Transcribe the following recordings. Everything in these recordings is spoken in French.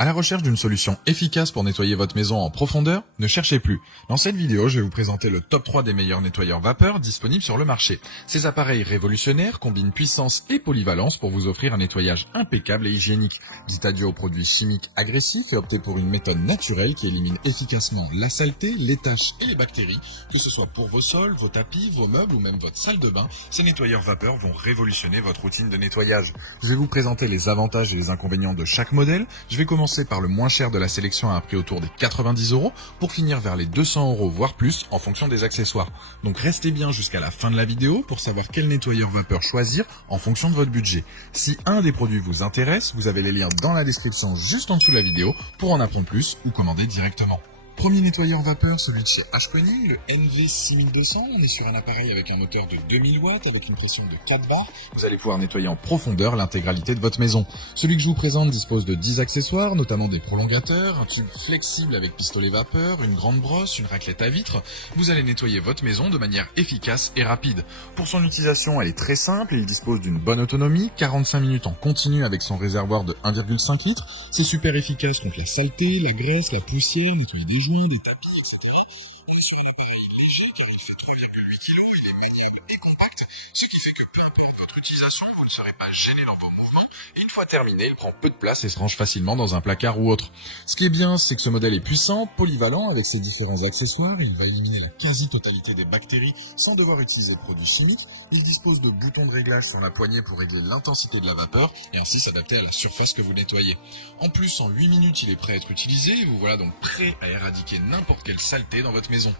À la recherche d'une solution efficace pour nettoyer votre maison en profondeur, ne cherchez plus. Dans cette vidéo, je vais vous présenter le top 3 des meilleurs nettoyeurs vapeur disponibles sur le marché. Ces appareils révolutionnaires combinent puissance et polyvalence pour vous offrir un nettoyage impeccable et hygiénique. Dites adieu aux produits chimiques agressifs et optez pour une méthode naturelle qui élimine efficacement la saleté, les taches et les bactéries. Que ce soit pour vos sols, vos tapis, vos meubles ou même votre salle de bain, ces nettoyeurs vapeur vont révolutionner votre routine de nettoyage. Je vais vous présenter les avantages et les inconvénients de chaque modèle. Je vais commencer par le moins cher de la sélection à un prix autour des 90 € pour finir vers les 200 € voire plus en fonction des accessoires. Donc restez bien jusqu'à la fin de la vidéo pour savoir quel nettoyeur vapeur choisir en fonction de votre budget. Si un des produits vous intéresse, vous avez les liens dans la description juste en dessous de la vidéo pour en apprendre plus ou commander directement. Premier nettoyeur vapeur, celui de chez Ashpony, le NV6200. On est sur un appareil avec un moteur de 2000 watts avec une pression de 4 bars. Vous allez pouvoir nettoyer en profondeur l'intégralité de votre maison. Celui que je vous présente dispose de 10 accessoires, notamment des prolongateurs, un tube flexible avec pistolet vapeur, une grande brosse, une raclette à vitres. Vous allez nettoyer votre maison de manière efficace et rapide. Pour son utilisation, elle est très simple et il dispose d'une bonne autonomie, 45 minutes en continu avec son réservoir de 1,5 litres. C'est super efficace contre la saleté, la graisse, la poussière, nettoyer des joints, des tapis, etc. On est sur un appareil léger car il fait 3,8 kg, il est maniable et compact, ce qui fait que peu importe votre utilisation, vous ne serez pas gêné dans vos mouvements. Et une fois terminé, il prend peu de place et se range facilement dans un placard ou autre. Ce qui est bien, c'est que ce modèle est puissant, polyvalent avec ses différents accessoires et il va éliminer la quasi-totalité des bactéries sans devoir utiliser de produits chimiques. Il dispose de boutons de réglage sur la poignée pour régler l'intensité de la vapeur et ainsi s'adapter à la surface que vous nettoyez. En plus, en 8 minutes, il est prêt à être utilisé et vous voilà donc prêt à éradiquer n'importe quelle saleté dans votre maison.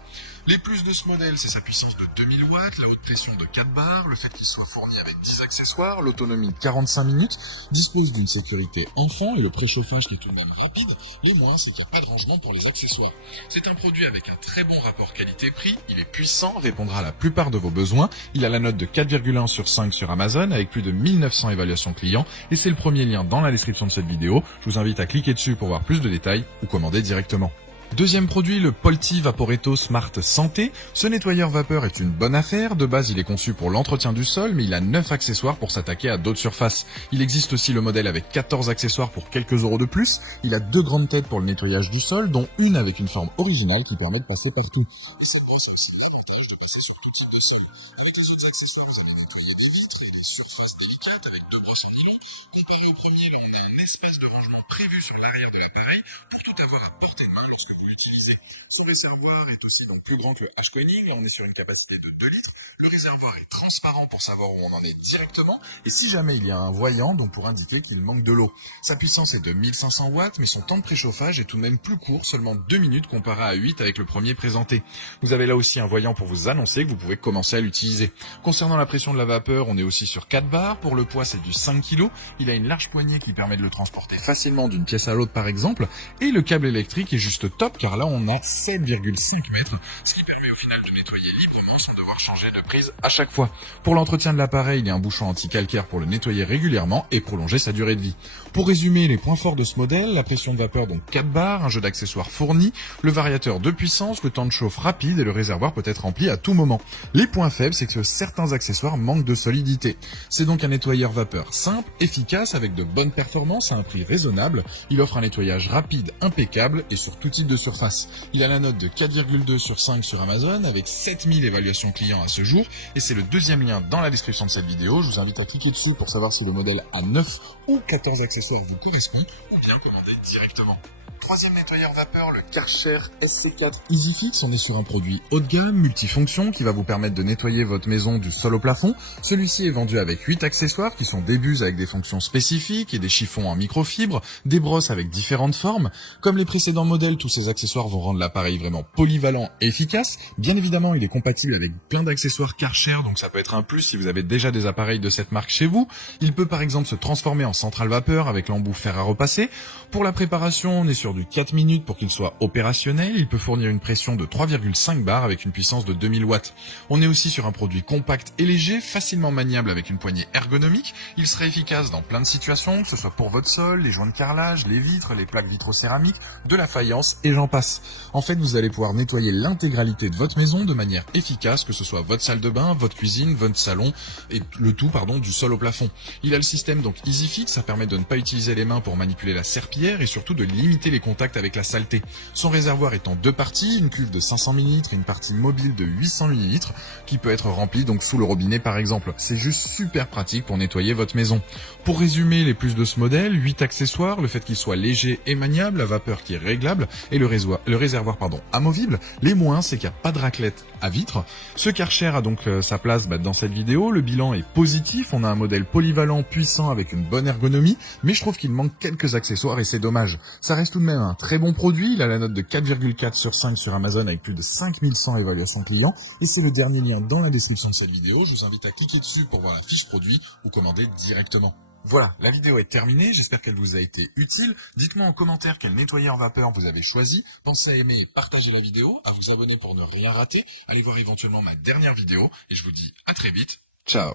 Les plus de ce modèle, c'est sa puissance de 2000 watts, la haute pression de 4 bars, le fait qu'il soit fourni avec 10 accessoires, l'autonomie de 45 minutes, dispose d'une sécurité enfant et le préchauffage qui est tout de même rapide. Les moins, c'est qu'il n'y a pas de rangement pour les accessoires. C'est un produit avec un très bon rapport qualité-prix, il est puissant, répondra à la plupart de vos besoins, il a la note de 4,1 sur 5 sur Amazon avec plus de 1900 évaluations clients et c'est le premier lien dans la description de cette vidéo. Je vous invite à cliquer dessus pour voir plus de détails ou commander directement. Deuxième produit, le Polti Vaporetto Smart Santé. Ce nettoyeur vapeur est une bonne affaire. De base, il est conçu pour l'entretien du sol, mais il a 9 accessoires pour s'attaquer à d'autres surfaces. Il existe aussi le modèle avec 14 accessoires pour quelques euros de plus. Il a 2 grandes têtes pour le nettoyage du sol, dont une avec une forme originale qui permet de passer partout. Et cette brosse a aussi l'avantage de passer sur tout type de sol. Avec les autres accessoires, vous allez nettoyer des vitres et des surfaces délicates avec 2 brosses en nylon. Comparé au premier, là, on a un espace de rangement prévu sur l'arrière de l'appareil pour tout avoir à portée de main lorsque vous l'utilisez. Ce réservoir est aussi donc plus grand que le Ashpony, là on est sur une capacité de 2 litres. Le réservoir est transparent pour savoir où on en est directement, et si jamais il y a un voyant, donc pour indiquer qu'il manque de l'eau. Sa puissance est de 1500 watts, mais son temps de préchauffage est tout de même plus court, seulement 2 minutes comparé à 8 avec le premier présenté. Vous avez là aussi un voyant pour vous annoncer que vous pouvez commencer à l'utiliser. Concernant la pression de la vapeur, on est aussi sur 4 bars, pour le poids c'est du 5 kg, il a une large poignée qui permet de le transporter facilement d'une pièce à l'autre par exemple, et le câble électrique est juste top car là on a 7,5 mètres, ce qui permet au final de nettoyer librement sans devoir changer de prise à chaque fois. Pour l'entretien de l'appareil, il y a un bouchon anti-calcaire pour le nettoyer régulièrement et prolonger sa durée de vie. Pour résumer les points forts de ce modèle, la pression de vapeur donc 4 bars, un jeu d'accessoires fourni, le variateur de puissance, le temps de chauffe rapide et le réservoir peut être rempli à tout moment. Les points faibles, c'est que certains accessoires manquent de solidité. C'est donc un nettoyeur vapeur simple, efficace, avec de bonnes performances à un prix raisonnable. Il offre un nettoyage rapide, impeccable et sur tout type de surface. Il a la note de 4,2 sur 5 sur Amazon avec 7000 évaluations clients à ce jour et c'est le deuxième lien dans la description de cette vidéo. Je vous invite à cliquer dessus pour savoir si le modèle a 9 ou 14 accessoires vous correspond ou bien commander directement. Troisième nettoyeur vapeur, le Karcher SC4 EasyFix. On est sur un produit haut de gamme, multifonction, qui va vous permettre de nettoyer votre maison du sol au plafond. Celui-ci est vendu avec 8 accessoires qui sont des buses avec des fonctions spécifiques et des chiffons en microfibre, des brosses avec différentes formes. Comme les précédents modèles, tous ces accessoires vont rendre l'appareil vraiment polyvalent et efficace. Bien évidemment, il est compatible avec plein d'accessoires Karcher, donc ça peut être un plus si vous avez déjà des appareils de cette marque chez vous. Il peut par exemple se transformer en centrale vapeur avec l'embout fer à repasser. Pour la préparation, on est sur du 4 minutes pour qu'il soit opérationnel. Il peut fournir une pression de 3,5 bars avec une puissance de 2000 watts. On est aussi sur un produit compact et léger, facilement maniable avec une poignée ergonomique. Il serait efficace dans plein de situations, que ce soit pour votre sol, les joints de carrelage, les vitres, les plaques vitrocéramiques, de la faïence et j'en passe. En fait, vous allez pouvoir nettoyer l'intégralité de votre maison de manière efficace, que ce soit votre salle de bain, votre cuisine, votre salon et le tout, du sol au plafond. Il a le système donc EasyFix, ça permet de ne pas utiliser les mains pour manipuler la serpillière et surtout de limiter les contacts avec la saleté. Son réservoir est en deux parties, une cuve de 500 ml et une partie mobile de 800 ml qui peut être remplie donc sous le robinet par exemple. C'est juste super pratique pour nettoyer votre maison. Pour résumer les plus de ce modèle, 8 accessoires, le fait qu'il soit léger et maniable, la vapeur qui est réglable et le réservoir amovible. Les moins, c'est qu'il n'y a pas de raclette à vitre. Ce Karcher a donc sa place dans cette vidéo. Le bilan est positif, on a un modèle polyvalent, puissant avec une bonne ergonomie, mais je trouve qu'il manque quelques accessoires et c'est dommage. Ça reste tout de même un très bon produit, il a la note de 4,4 sur 5 sur Amazon avec plus de 5100 évaluations clients et c'est le dernier lien dans la description de cette vidéo. Je vous invite à cliquer dessus pour voir la fiche produit ou commander directement. Voilà, la vidéo est terminée, j'espère qu'elle vous a été utile. Dites-moi en commentaire quel nettoyeur vapeur vous avez choisi. Pensez à aimer et partager la vidéo, à vous abonner pour ne rien rater. Allez voir éventuellement ma dernière vidéo et je vous dis à très vite. Ciao.